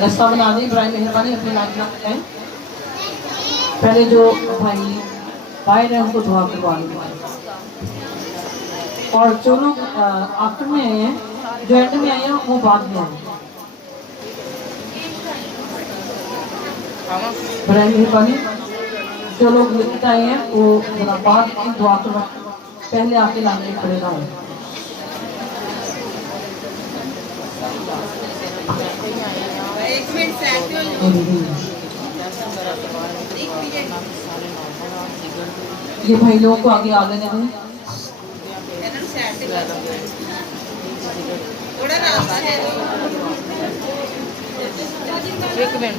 रास्ता बना दें। इब्राहिम मेहरबानी अपने नाम है। पहले जो भाई बाहर है उनको दुआ करवा लें, और जो लोग आफ्टर में आए हैं, जो एंड में आए हैं, वो बाद में आए। इब्राहिम मेहरबानी जो लोग लेट आए हैं वो जरा बाद में दुआ करवा, पहले आके लाने में खड़े ना हो। ये भाई लोगों को आगे आ लेने दें। एक मिनट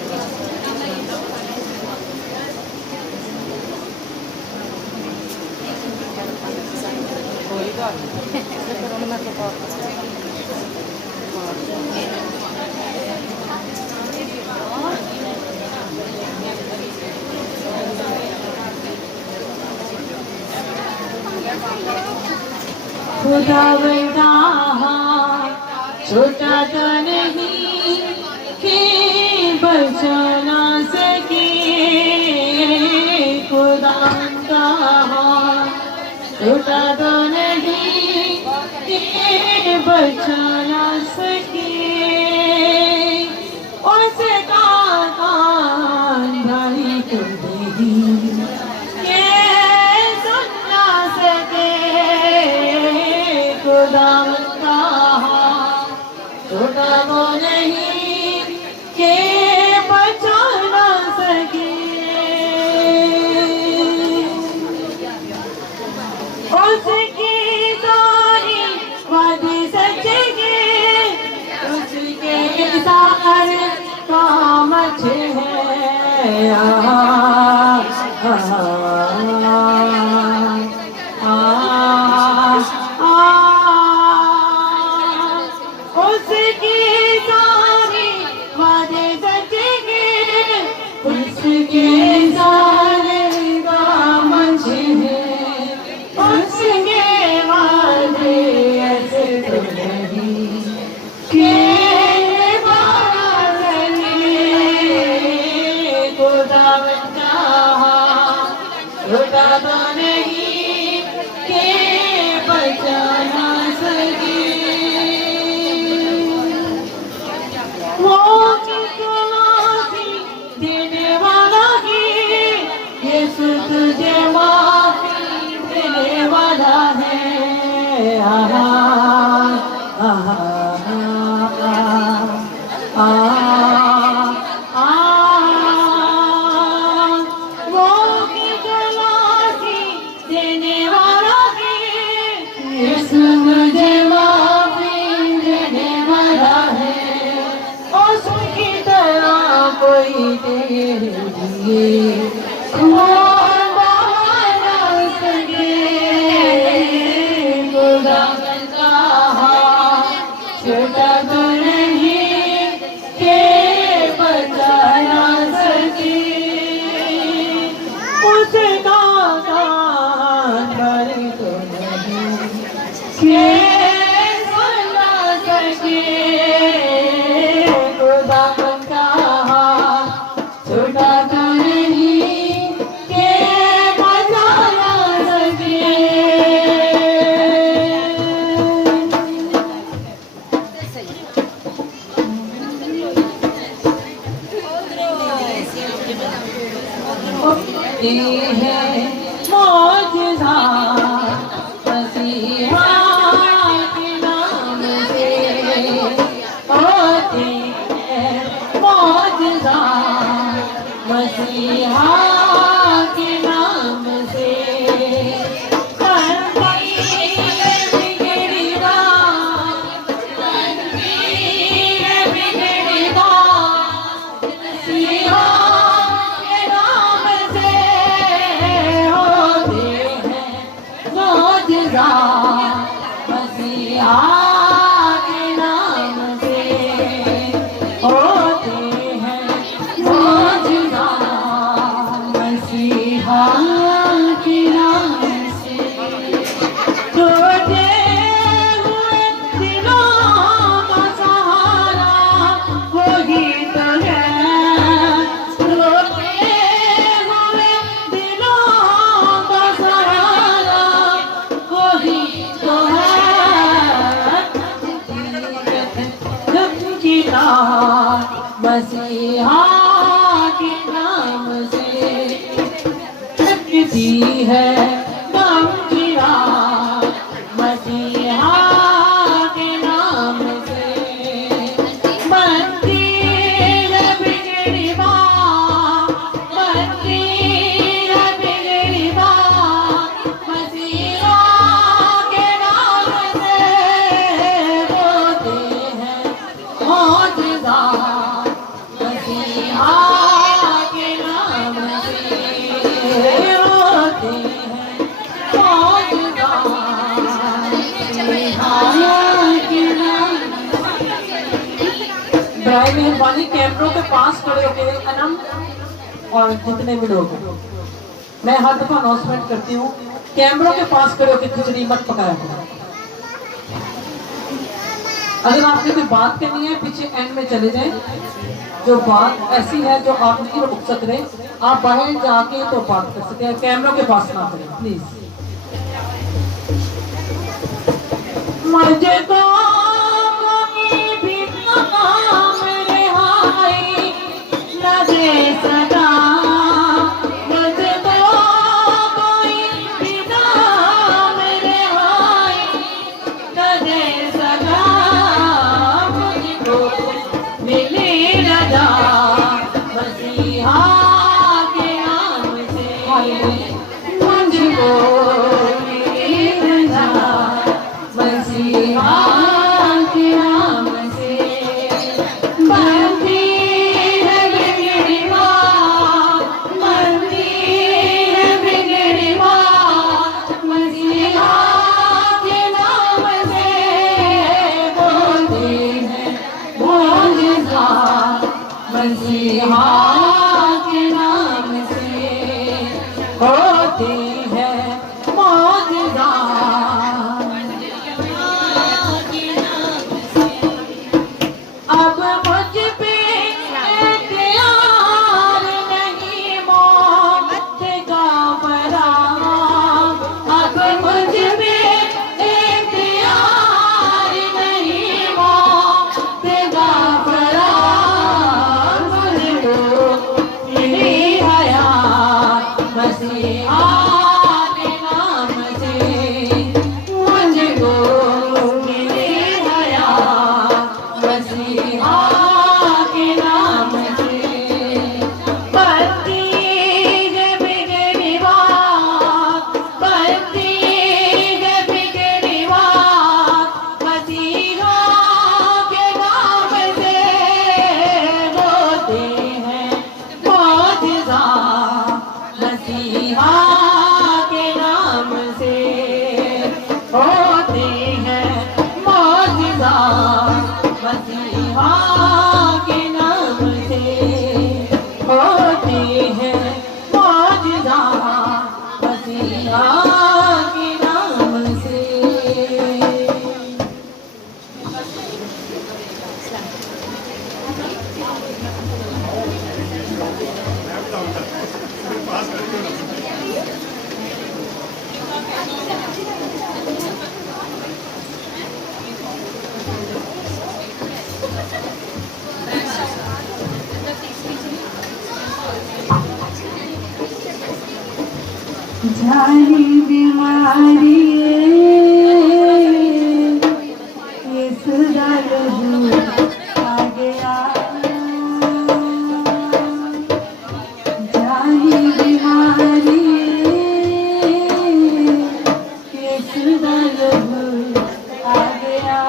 कोई बात खुदा बड़ा छोटा तो नहीं कि बचा ना सके, खुदा का छोटा तो नहीं कि बचा ना सके, उसका कान भाई तुम नहीं ये सुन ना सके, खुदा का छोटा वो नहीं के बचा ना सके, उसकी सारी वादे सच्चे के, उसके सारे काम अच्छे हैं। उसकी सारी वादे सच्चे के, उसके सारे काम अच्छे हैं, उसके वादे ऐसे तो नहीं कि खुदा बच्चा छोटा तो नहीं के बचा ना सके, वो किसको देने वाला है, यीशु तुझे माफी देने वाला है। आहा आहा वो की गलासी देने वाला है, यीशु मुझे माफी देने वाला है, उसकी तरह कोई तेरे लिए छोटा तो नहीं के बचा ना सके, उसका कान भरे तो नहीं के सुन ना सके, खुदा का छोटा तो नहीं के बचा ना सके। ये है मौजूदा मसीहा के नाम से, होते हैं मौजूदा मसीहा के नाम से, की नाम मसीहा के नाम से लगती है नाम की राह मसीहा के नाम से बनती है बिगड़ी बात बनती है बिगड़ी बात मसीहा के नाम से होते हैं मौजूदा मसीहा के नाम से होते हैं मौजूदा मेहरबानी कैमरों के पास खड़े होके अनम और जितने भी लोग हैं मैं हर दफा अनाउंसमेंट करती हूँ कैमरों के पास खड़े होके खिचड़ी मत पकाया करो। अगर आपने कोई बात करनी है पीछे एंड में चले जाएं। जो बात ऐसी है जो आप नहीं रोक सक रहे आप बाहर जाके तो बात कर सकते हैं कैमरों के पास ना करें प्लीज। मुझे तो मसीहा के नाम से होते हैं मौजूदा अब मुझ पे इख्तियार नहीं मौत का बराम अब मुझ पे इख्तियार नहीं मौत का बराम मसीहा के नाम से मुझको मिली हयात मसीहा के नाम से बनती है बिगड़ी बात बनती है बिगड़ी बात मसीहा के नाम से होते हैं मौजूदा मसीहा के नाम से होते हैं मौजूदा मसीहा के नाम से होते हैं मौजूदा मसीहा के नाम से। जानी बीमारी ये सुधा लहू आ गया जानी बीमारी ये सुधा लहू आ गया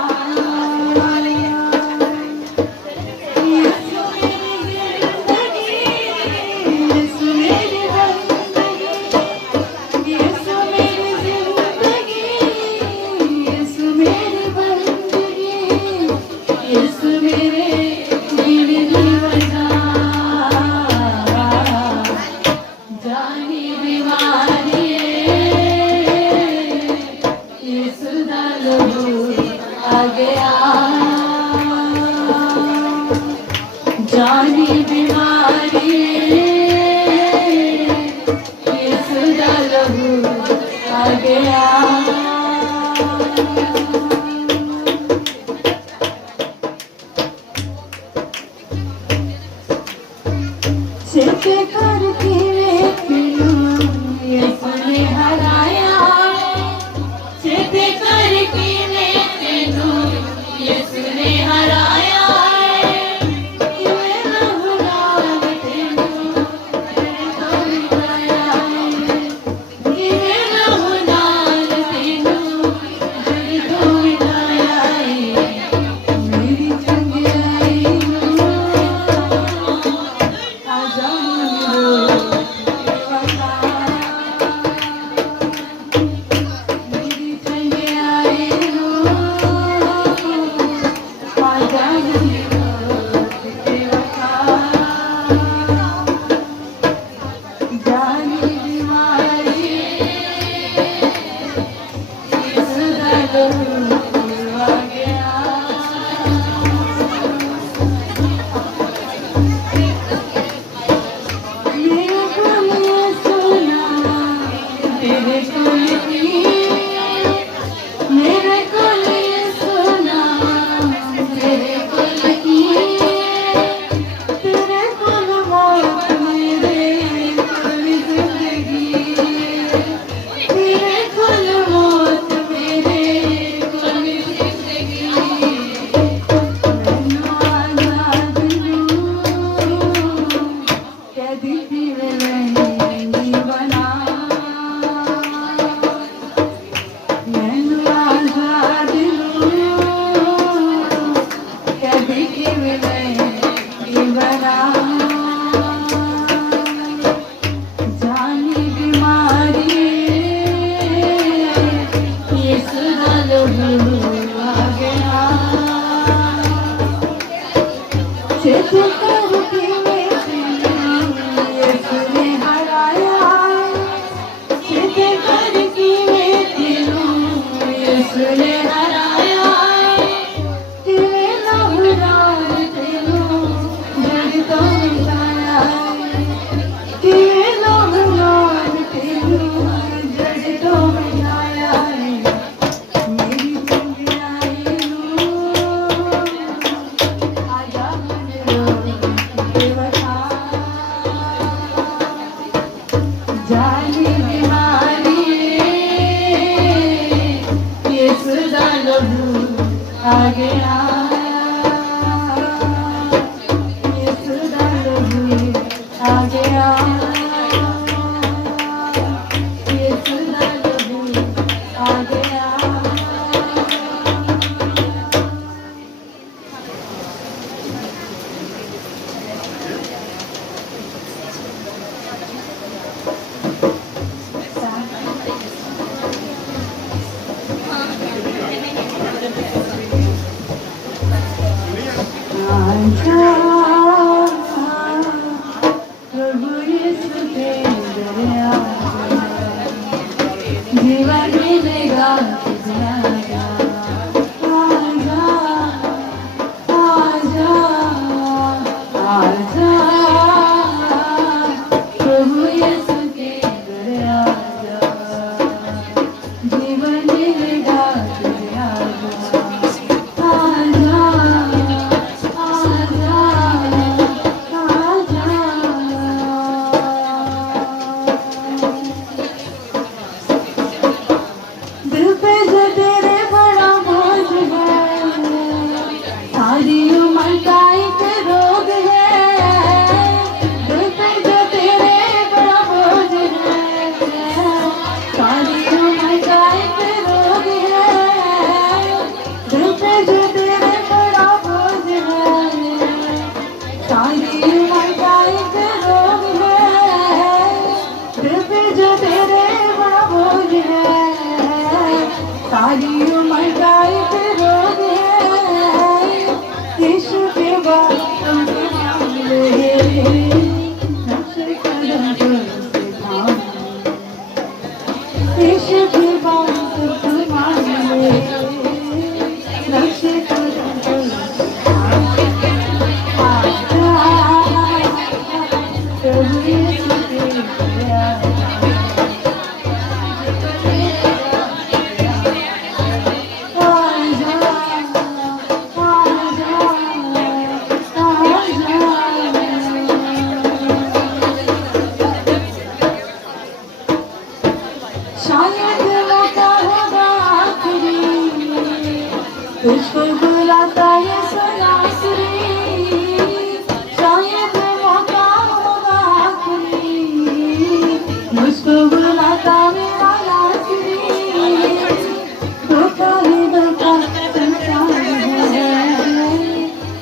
जानी बीमारी ये सुधा लहू आ गया चेते करके यसने हराया चेते करके यसने हराया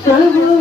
प्रभु